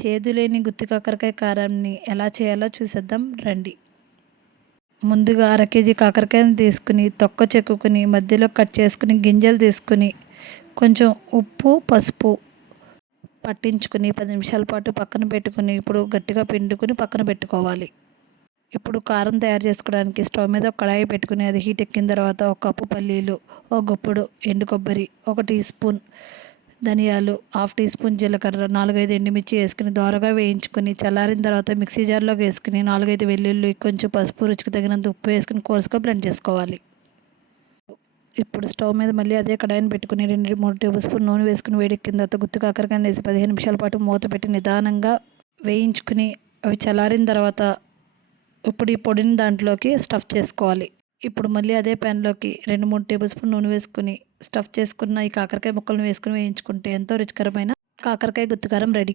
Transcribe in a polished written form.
చేదులేని గుత్తి కాకరకాయ కారాన్ని ఎలా చేయాలో చూసేద్దాం రండి. ముందుగా అర కేజీ కాకరకాయని తీసుకుని తొక్క చెక్కుకుని మధ్యలో కట్ చేసుకుని గింజలు తీసుకుని కొంచెం ఉప్పు పసుపు పట్టించుకుని 10 నిమిషాల పాటు పక్కన పెట్టుకుని ఇప్పుడు గట్టిగా పిండుకుని పక్కన పెట్టుకోవాలి. ఇప్పుడు కారం తయారు చేసుకోవడానికి స్టవ్ మీద ఒక కడాయి పెట్టుకుని అది హీట్ ఎక్కిన తర్వాత ఒక కప్పు పల్లీలు, ఒక గుప్పుడు ఎండు కొబ్బరి, 1 టీ స్పూన్ ధనియాలు, హాఫ్ టీ స్పూన్ జీలకర్ర, 4-5 ఎండుమిర్చి వేసుకుని దోరగా వేయించుకుని చల్లారిన తర్వాత మిక్సీ జార్లోకి వేసుకుని 4-5 వెల్లుల్లి, కొంచెం పసుపు, రుచికి తగినంత ఉప్పు వేసుకుని కోర్సుగా బ్లెండ్ చేసుకోవాలి. ఇప్పుడు స్టవ్ మీద మళ్ళీ అదే కడాయిని పెట్టుకుని 2-3 టేబుల్ స్పూన్ నూనె వేసుకుని వేడెక్కిన తర్వాత గుత్తి కాకరకాయని వేసి 15 నిమిషాల పాటు మూత పెట్టి నిదానంగా వేయించుకుని అవి చల్లారిన తర్వాత ఇప్పుడు ఈ పొడిని దాంట్లోకి స్టఫ్ చేసుకోవాలి. ఇప్పుడు మళ్ళీ అదే ప్యాన్లోకి 2-3 టేబుల్ స్పూన్ నూనె వేసుకుని స్టఫ్ చేసుకున్న ఈ కాకరకాయ ముక్కలను వేసుకుని వేయించుకుంటే ఎంతో రుచికరమైన కాకరకాయ గుత్తికారం రెడీ.